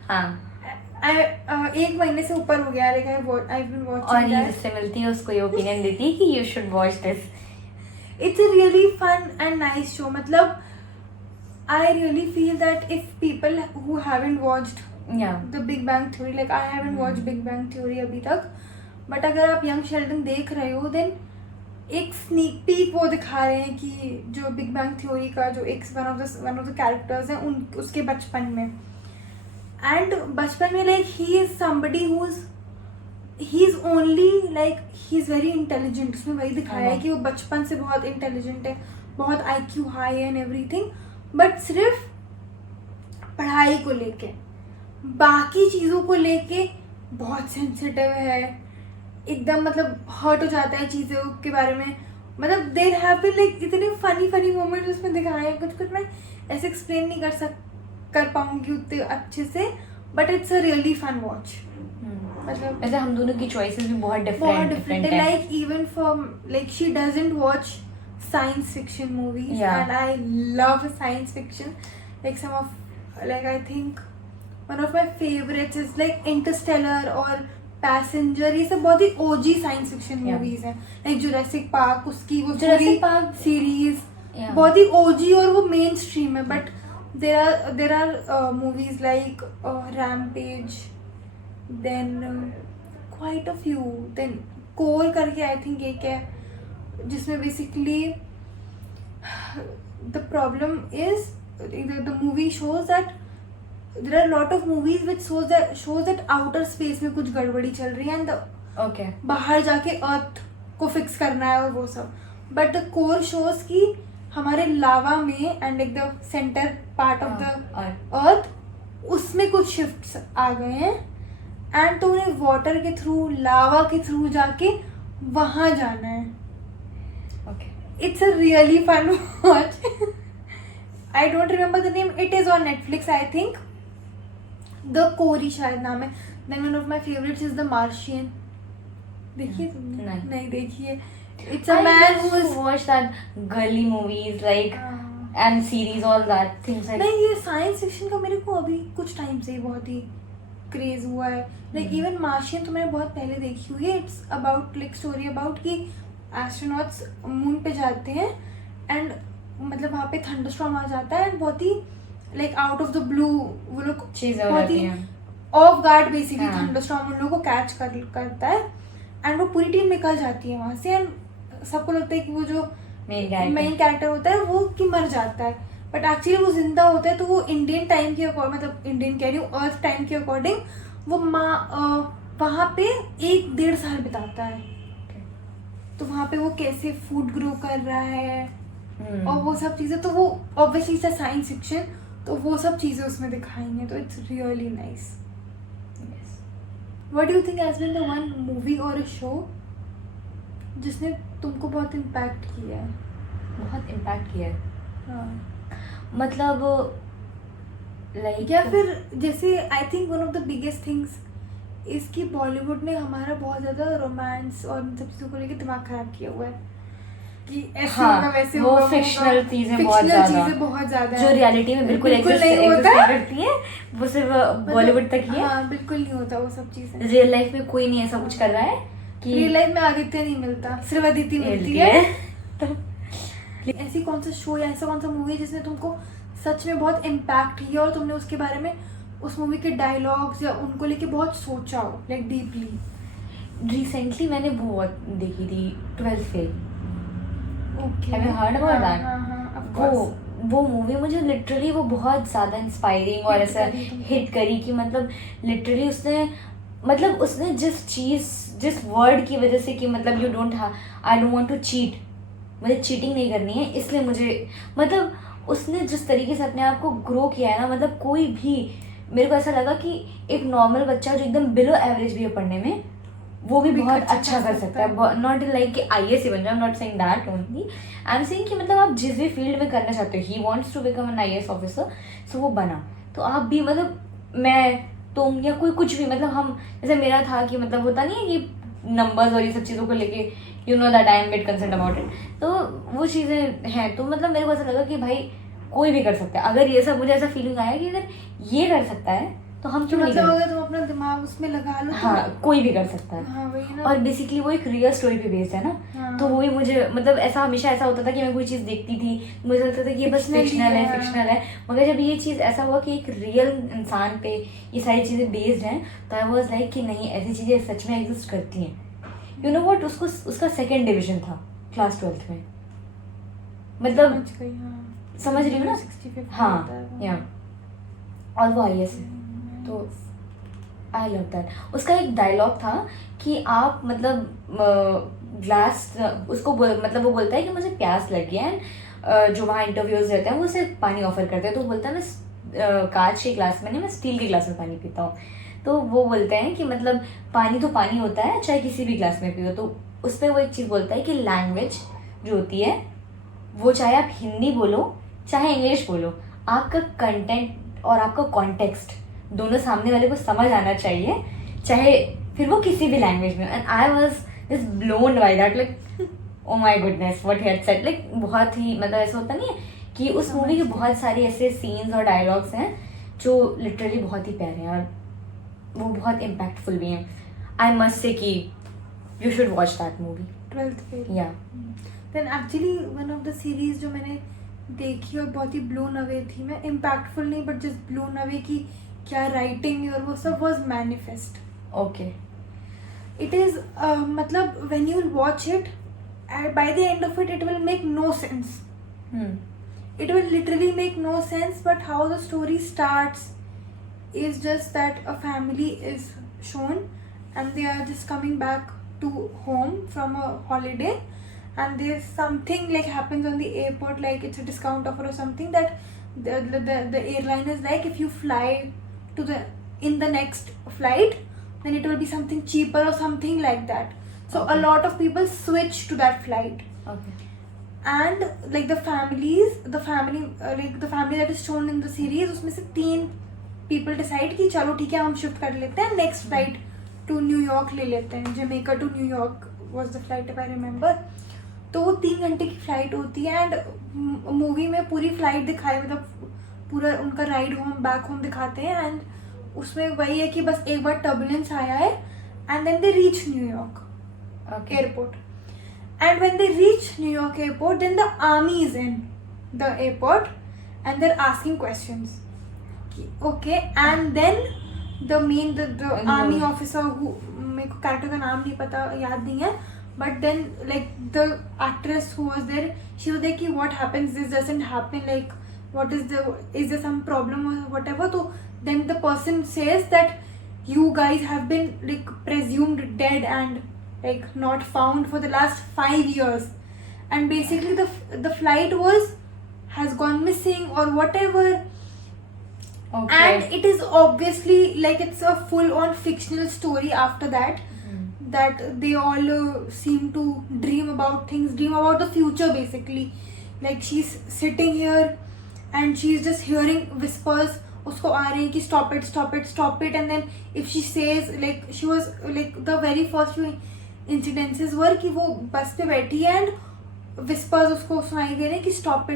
हाँ, एक महीने से ऊपर हो गया, like I've been और watching ये that. जिससे मिलती है उसको ये ओपिनियन देती है कि you should watch this. It's a really fun and nice show. मतलब I really feel that if people who haven't watched या The Big Bang Theory, like I haven't watched Big Bang Theory अभी तक, but अगर आप Young Sheldon देख रहे हो, then एक स्नीक पीक वो दिखा रहे हैं कि जो बिग बैंग थ्योरी का जो एक वन ऑफ द कैरेक्टर्स हैं उसके बचपन में. एंड बचपन में like he is somebody he is only like he is very intelligent. उसमें वही दिखाया है कि वो बचपन से बहुत इंटेलिजेंट है, बहुत IQ high and everything, but सिर्फ पढ़ाई को लेके, बाकी चीज़ों को लेके बहुत सेंसिटिव है एकदम. मतलब हर्ट हो जाता है चीज़ों के बारे में. मतलब देर हैव बीन लाइक इतने फनी मोमेंट्स उसमें दिखाए हैं. कुछ मैं ऐसे एक्सप्लेन नहीं कर पाऊंगी उतने अच्छे से, but it's a really fun watch. मतलब वैसे हम दोनों की चॉइसेस भी बहुत डिफरेंट डिफरेंट है. हैं. Like even for like she doesn't watch science fiction movies. Yeah. And I love science fiction. Like some of, like I think one of my favorites is like Interstellar or Passenger. ये सब बहुत ही OG science fiction Yeah. movies हैं. Like Jurassic Park, उसकी वो Jurassic Park series Yeah. बहुत ही OG और वो main stream है. But there are movies like Rampage, then quite a few. Then Core करके I think एक है जिसमें basically the problem is the movie shows that there are a lot of movies which shows that outer space में कुछ गड़बड़ी चल रही है and Okay. बाहर जाके अर्थ को फिक्स करना है और वो सब. बट द कोर शोज की हमारे लावा में and like the centre part of the earth उसमें कुछ शिफ्ट्स आ गए हैं एंड तो उन्हें वाटर के थ्रू, लावा के थ्रू जाके वहाँ जाना है. Okay. It's a really fun watch. I don't remember the name. It is on Netflix, I think. The Cory शायद नाम है. Then one of my favorites is The Martian. देखिए तुमने? नहीं देखिए. It's a man who is watch that girly movies like and series, all that things like. नहीं, ये science fiction का मेरे को अभी कुछ टाइम से ही बहुत ही क्रेज हुआ है. लाइक इवन मार्शियन तो मैंने बहुत पहले देखी हुई है. It's about like story about कि एस्ट्रोनॉट्स मून पे जाते हैं एंड मतलब वहाँ पे थंडरस्टॉर्म आ जाता है एंड बहुत ही like out of the blue वो लोग चीज़ें हो बहुत जाती ही हैं. ऑफ गार्ड बेसिकली हाँ. थंडरस्टॉर्म उन लोगों को कैच करता है एंड वो पूरी टीम निकल जाती है वहाँ से एंड सबको लगता है कि वो जो मेन कैरेक्टर होता है वो कि मर जाता है, बट एक्चुअली वो जिंदा होता है. तो वो इंडियन टाइम के अकॉर्डिंग, मतलब इंडियन कह रही हूँ अर्थ टाइम के अकॉर्डिंग वो वहाँ पे 1-1.5 साल बिताता है. तो वहाँ पे वो कैसे फूड ग्रो कर रहा है और वो सब चीज़ें. तो वो ऑब्वियसली साइंस फिक्शन, तो वो सब चीज़ें उसमें दिखाई हैं. तो it's really nice. What do you think has been the one movie और अ शो जिसने तुमको बहुत इम्पैक्ट किया है? बहुत इम्पैक्ट किया है. हाँ. मतलब लाइक या फिर जैसे I think one of the biggest things इसकी बॉलीवुड ने हमारा बहुत ज़्यादा रोमांस और इन सब चीज़ों को लेकर दिमाग खराब किया हुआ है कि ऐसे होगा वैसे वो होगा. फिक्शनल चीज़ें बहुत ज़्यादा जो रियलिटी में बिल्कुल नहीं होता करती हैं, वो सिर्फ बॉलीवुड तक ही है. हाँ, बिल्कुल नहीं होता वो सब चीज़ें. रियल लाइफ में कोई नहीं ऐसा कुछ कर रहा है कि रियल लाइफ में आदित्य नहीं मिलता, सिर्फ अदिति मिलती है. ऐसी कौन सा शो या ऐसा कौन सा मूवी जिसने तुमको सच में बहुत इम्पैक्ट किया और तुमने उसके बारे में उस मूवी के डायलॉग्स या उनको लेके बहुत सोचा हो लाइक डीपली? रिसेंटली मैंने वो देखी थी 12th fail. Okay. Have you heard about that? हाँ, of course. वो मूवी मुझे लिटरली वो बहुत ज़्यादा इंस्पायरिंग और ऐसा हिट करी कि मतलब लिटरली उसने जिस वर्ड की वजह से कि मतलब I don't want to cheat, मुझे चीटिंग नहीं करनी है, इसलिए मुझे मतलब उसने जिस तरीके से अपने आप को ग्रो किया है ना, मतलब कोई भी मेरे को ऐसा लगा कि एक नॉर्मल बच्चा जो एकदम बिलो एवरेज भी है पढ़ने में वो भी बहुत अच्छा कर सकता है. नॉट लाइक कि IAS ही बन जाए, not saying that only. I am saying कि मतलब आप जिस भी फील्ड में करना चाहते हो, he wants to become an IAS officer, so वो बना. तो आप भी मतलब तुम या कोई कुछ भी, मतलब हम जैसे मेरा था कि मतलब होता नहीं है कि नंबर्स और ये सब चीज़ों को लेके you know that I am bit concern about it. तो वो चीज़ें हैं. तो मतलब मेरे को ऐसा लगा कि भाई कोई भी कर सकता है. अगर ये सब मुझे ऐसा फीलिंग आया कि अगर ये कर सकता है तो हम क्यों नहीं मतलब कर. अगर तुम अपना दिमाग उसमें लगा लो हाँ, कोई भी कर सकता है. हाँ, वही ना. और बेसिकली वो एक रियल स्टोरी पे बेस्ड है ना. हाँ. तो वही मुझे मतलब ऐसा हमेशा ऐसा होता था कि मैं कोई चीज़ देखती थी, मुझे लगता था कि ये बस फिक्शनल है. मगर जब ये चीज़ ऐसा हुआ कि एक रियल इंसान पे ये सारी चीज़ें बेस्ड हैं, तो आई वॉज लाइक कि नहीं, ऐसी चीज़ें सच में एग्जिस्ट करती हैं. यू नो व्हाट, उसका 2nd डिवीजन था क्लास 12th में. मतलब समझ रही हो ना. 65 हाँ या और वो IAS है. तो आई लव दैट. उसका एक डायलॉग था कि आप मतलब ग्लास उसको मतलब वो बोलता है कि मुझे प्यास लगी है. जो वहाँ इंटरव्यूज रहते हैं वो उसे पानी ऑफर करते हैं, तो वो बोलता है मैं कांच के ग्लास में नहीं, मैं स्टील के ग्लास में पानी पीता हूँ. तो वो बोलते हैं कि मतलब पानी तो पानी होता है चाहे किसी भी ग्लास में पियो. तो उस पर वो एक चीज़ बोलता है कि लैंग्वेज जो होती है वो चाहे आप हिंदी बोलो चाहे इंग्लिश बोलो, आपका कंटेंट और आपका कॉन्टेक्स्ट दोनों सामने वाले को समझ आना चाहिए, चाहे फिर वो किसी भी लैंग्वेज में. And I was just blown by that, like oh my goodness what he had said. Like बहुत ही मतलब ऐसा होता नहीं है कि उस मूवी के बहुत सारे ऐसे सीन्स और डायलॉग्स हैं जो लिटरली बहुत ही प्यारे हैं और वो बहुत इम्पैक्टफुल भी हैं. आई मस्ट से कि you should watch that movie. 12th fail. या then actually one of the series जो मैंने देखी और बहुत ही ब्लोन अवे थी, मैं इम्पैक्टफुल नहीं बट जस्ट ब्लोन अवे की क्या राइटिंग और वो सब, was manifest. Okay. It is मतलब when you watch it, by the end of it, it will make no sense. It will literally make no sense, but how the story starts is just that a family is shown and they are just coming back to home from a holiday, and there's something like happens on the airport, like it's a discount offer or something, that the airline is like, if you fly to the in the next flight then it will be something cheaper or something like that. So a Okay. lot of people switch to that flight, okay. and like the family that is shown in the series, उसमें से 3 people decide कि चलो ठीक है हम shift कर लेते हैं, नेक्स्ट फ्लाइट टू न्यूयॉर्क ले लेते हैं. Jamaica to New York was the flight if I remember. तो वो 3 घंटे की फ्लाइट होती है एंड मूवी में पूरी फ्लाइट दिखाई, मतलब पूरा उनका राइड होम बैक होम दिखाते हैं. एंड उसमें वही है कि बस एक बार टर्बुलेंस आया है and then they reach New York okay. airport. And when they reach New York airport, then the army is in the airport and they're asking questions. Okay, and then the army officer who, मेरे को character का नाम नहीं पता, याद नहीं है, but then like the actress who was there, she was like कि what happens, this doesn't happen, like is there some problem or whatever. So then the person says that you guys have been like presumed dead and like not found for the last 5 years, and basically the flight has gone missing or whatever. Okay. And it is obviously like it's a full on fictional story after that, that they all seem to dream about the future basically. Like she's sitting here and she's just hearing whispers उसको आ रहे हैं कि stop it, and then if she says, like she was like the very first few incidences were कि वो बस पे बैठी है एंड whispers उसको सुनाई दे रहे हैं कि stop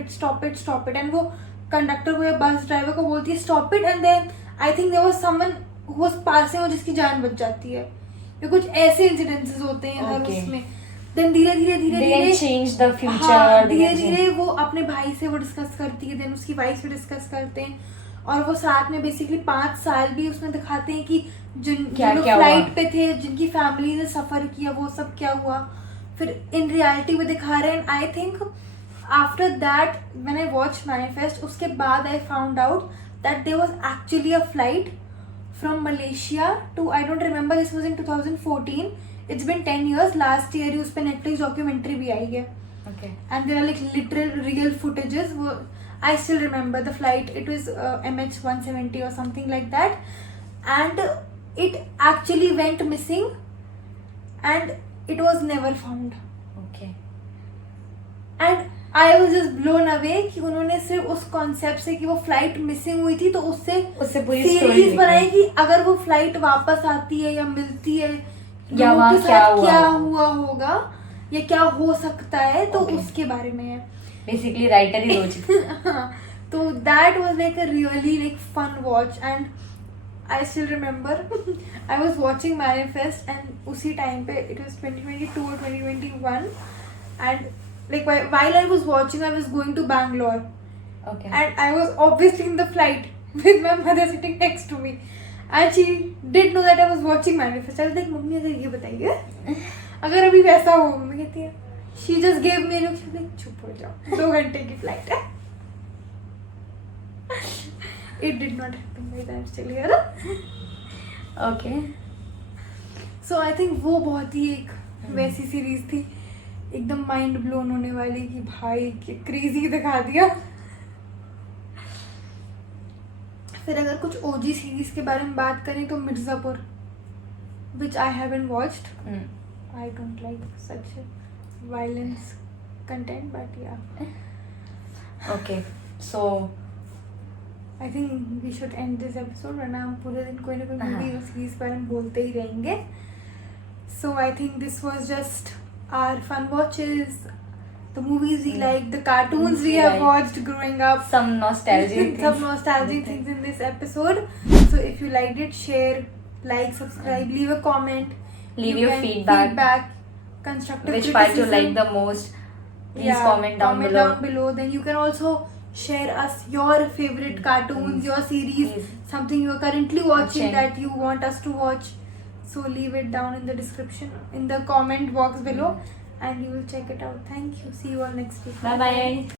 it, and वो कंडक्टर को या बस ड्राइवर को बोलती है stop it, and then I think there was someone who was passing और जिसकी जान बच जाती है. ये कुछ ऐसे incidences होते हैं हर Okay. उसमें. देन धीरे change the future. धीरे वो अपने भाई से वो डिस्कस करती है, देन उसकी वाइफ से डिस्कस करते हैं, और वो साथ में बेसिकली 5 साल भी उसमें दिखाते हैं कि जो लोग फ्लाइट पे थे, जिनकी फैमिली ने सफ़र किया, वो सब क्या हुआ. फिर इन रियलिटी में दिखा रहे हैं. I think after that when I watch Manifest, उसके बाद I found out that there was actually a flight from Malaysia to, I don't remember, this was in 2014. It's been 10 years. Last year ही उस पर Netflix documentary भी आई है. Okay. And there are like literal real footages. I still remember the flight. It was MH170 or something like that, and it actually went missing and it was never found. Okay. And I was just blown away कि उन्होंने सिर्फ उस concept से कि वो flight missing हुई थी तो उससे पूरी story सीरीज लिखी. बनाई कि अगर वो फ्लाइट वापस आती है या मिलती है या लोगों वहाँ के साथ क्या क्या हुआ होगा या क्या हो सकता है, तो Okay. उसके बारे में है. Basically writer ही सोच. So that was like a really like fun watch, and I still remember I was watching Manifest and उसी time पे it was 2022 or 2021, and like while I was watching I was going to Bangalore, Okay. and I was obviously in the flight with my mother sitting next to me, and she did know that I was watching Manifest. I was like, mummy अगर ये बताइए अगर अभी वैसा हो. Mummy कहती है, she just gave me a look, like चुप हो जाओ, 2 घंटे की फ्लाइट है. It did not happen, guys. I'm still here. Okay. So I think वो बहुत ही एक वैसी सीरीज थी एकदम माइंड ब्लोन होने वाली कि भाई कि क्रेजी दिखा दिया. फिर अगर कुछ ओजी सीरीज के बारे में बात करें तो Mirzapur, which I haven't watched. I don't like such violence content, but yeah. Okay. So I think we should end this episode वरना हम पूरे दिन कोई ना कोई मूवी और सीरीज पर हम बोलते ही रहेंगे. So I think this was just our fun watches, the movies we like, the cartoons we have Right. watched growing up, some nostalgic things. some nostalgic things in this episode. So if you liked it, share, like, subscribe, leave a comment, Leave You your can feedback. constructive Which part you criticism. like the most? Please comment down below. Then you can also share us your favorite cartoons, your series, Please. something you are currently watching Watching. that you want us to watch. So leave it down in the description, in the comment box below, and we will check it out. Thank you. See you all next week. Bye bye.